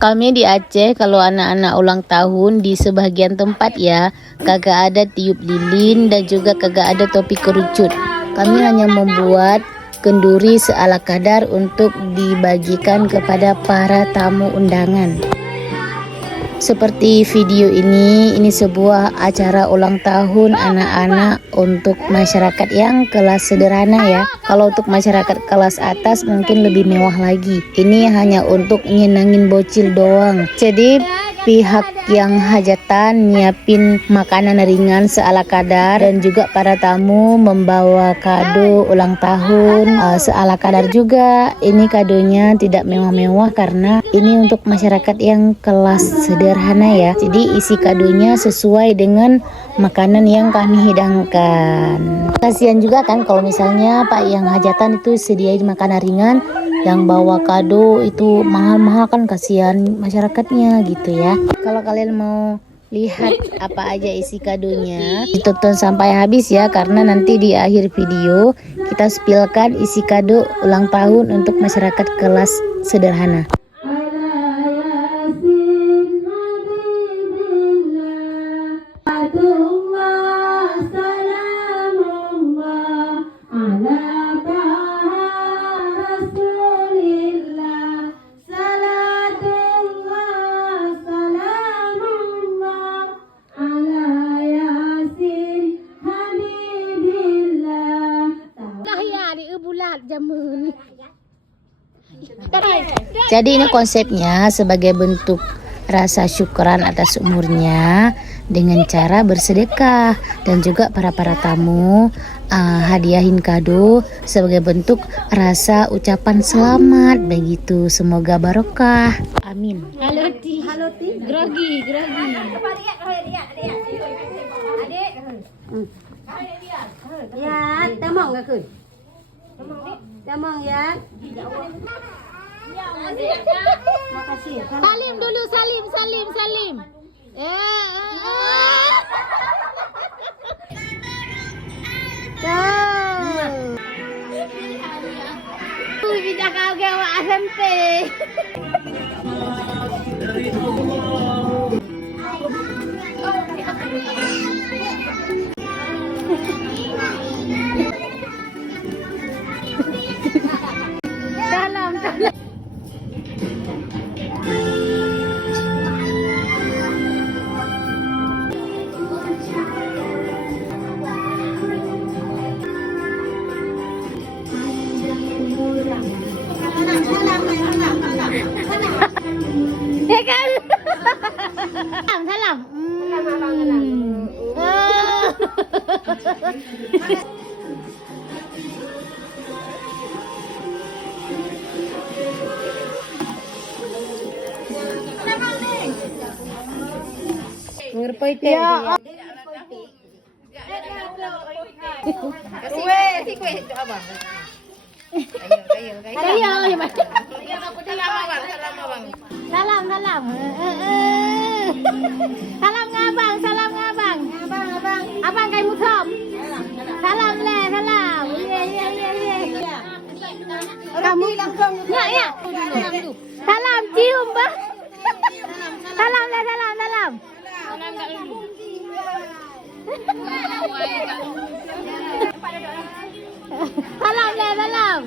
Kami di Aceh kalau anak-anak ulang tahun di sebagian tempat ya kagak ada tiup lilin dan juga kagak ada topi kerucut. Kami hanya membuat kenduri seala kadar untuk dibagikan kepada para tamu undangan. Seperti video ini sebuah acara ulang tahun anak-anak untuk masyarakat yang kelas sederhana ya. Kalau untuk masyarakat kelas atas mungkin lebih mewah lagi. Ini hanya untuk nyenangin bocil doang. Jadi pihak yang hajatan nyiapin makanan ringan seala kadar dan juga para tamu membawa kado ulang tahun seala kadar juga. Ini kadonya tidak mewah-mewah karena ini untuk masyarakat yang kelas sederhana ya. Jadi isi kadonya sesuai dengan makanan yang kami hidangkan. Kasihan juga kan kalau misalnya Pak yang hajatan itu sediain makanan ringan, yang bawa kado itu mahal-mahal kan, kasihan masyarakatnya gitu ya. Kalau kalian mau lihat apa aja isi kadonya, ditonton sampai habis ya, karena nanti di akhir video kita spilkan isi kado ulang tahun untuk masyarakat kelas sederhana. Jadi ini konsepnya sebagai bentuk rasa syukuran atas umurnya dengan cara bersedekah, dan juga para tamu hadiahin kado sebagai bentuk rasa ucapan selamat begitu. Semoga barokah. Amin. Halo Ti. Halo Ti. Grogi. Ya, tamang enggak kun? Tamang ya. Makasih. Salim dulu, salim. Bisa kau gawa SMP. Dalam. Ya kan? Salam. Ngerpoite ya. Salam. Salam ngabang. Abang kai mutom. Salam. Iya. Kamu langsung. Ya. Salam cium, Bah. Salam. Salam.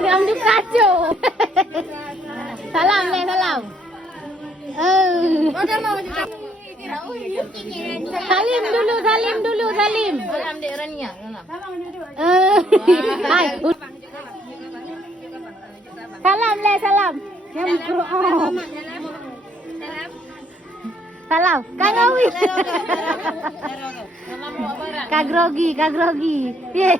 Rambut kacau. Salam. Salim dulu. Salam dek Rania. Salam. Salam. Kagawi. Kagrogi. Iya.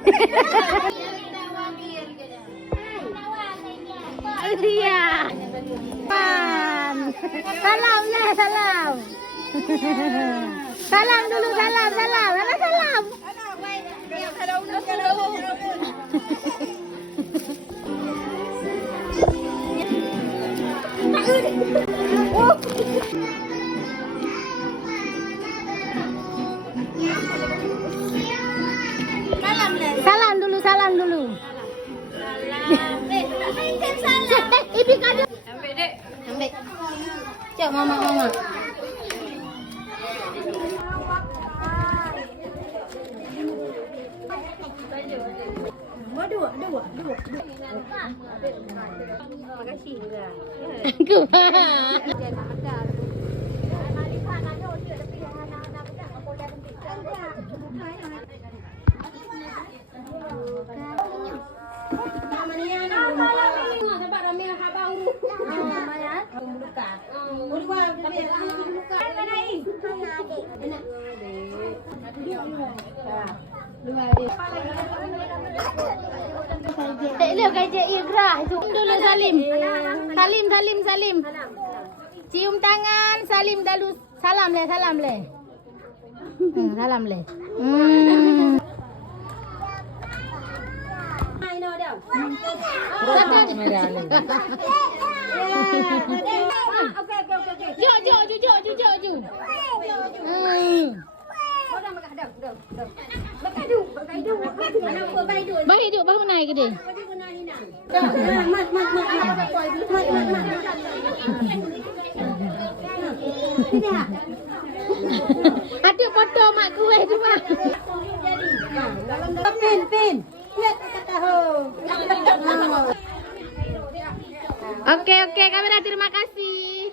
Salam. Salam dulu. Salam. Salam dulu. Cok mama. Dua. Makasih juga. Lihat kajian Iqra. Dulu Salim. Salim. Cium tangan, Salim dulu. Salam le. Salam le. Ju. Baik duk baru naik ke dia. Ada foto mak kuih tu mak. Pin. Lihat kata tahu. Oke, kamera terima kasih.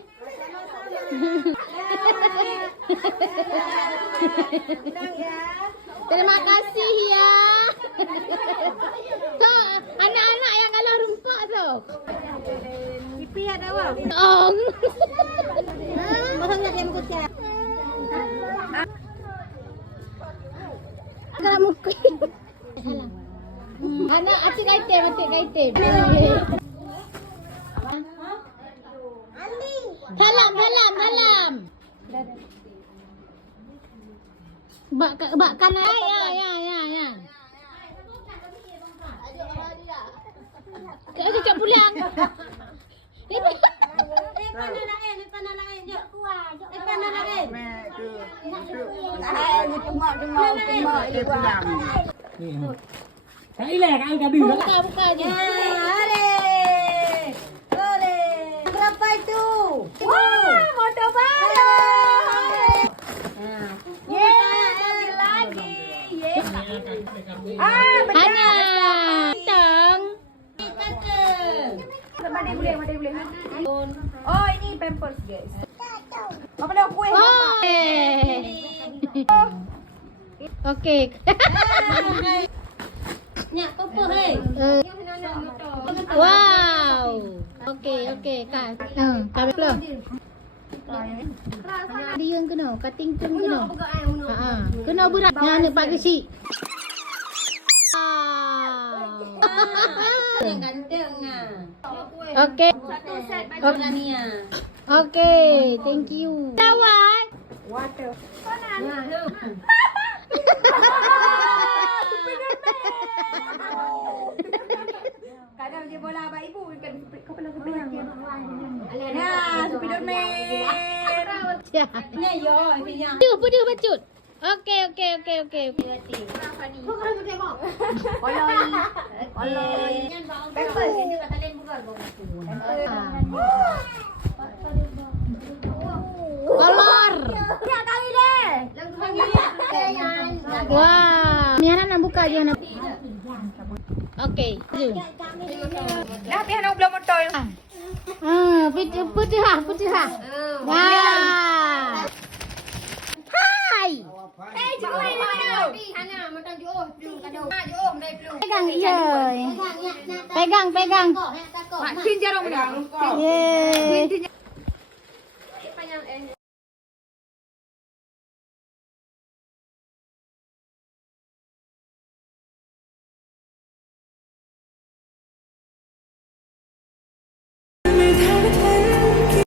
Terima kasih ya. Tuh, anak-anak yang kalau rumpak tu. Pipi ada wah. Ong. Masang dia muka. Kalau muka. Anak atik kaitem. Salam. Bak kanan. Ya. Cucuk pulang. Panah lain. Jom. Panah lain. Buka je. Berapa itu? Wah, motor baru. Lagi. Hanya. Tang. Mana boleh. Oh, ini Pampers, guys. Apa dah kuih? Oke. Nyak apa hei? Wow. Oke, Kak. Kami belum. Dia yang kena, cutting pun kena. Kena berat. Yang Pak Kecik. Yang ganteng ah. Oke. Satu set baju Lania. Oke, thank you. Tawar. Water. Kadang dia bola abang ibu kan kau pernah kebayang. Ya, Spiderman. Ya yo, ini. Peduh bacut. Oke. Oloi. Pampers ni kat talen bukan. Kolor. Ya kali deh. Wah. Miara nak buka je nak. Oke. Dah pihak nak belum motor. Putih ha. Wah. Hai. Pegang iya. Pegang. Tin jarum dah. Yeay.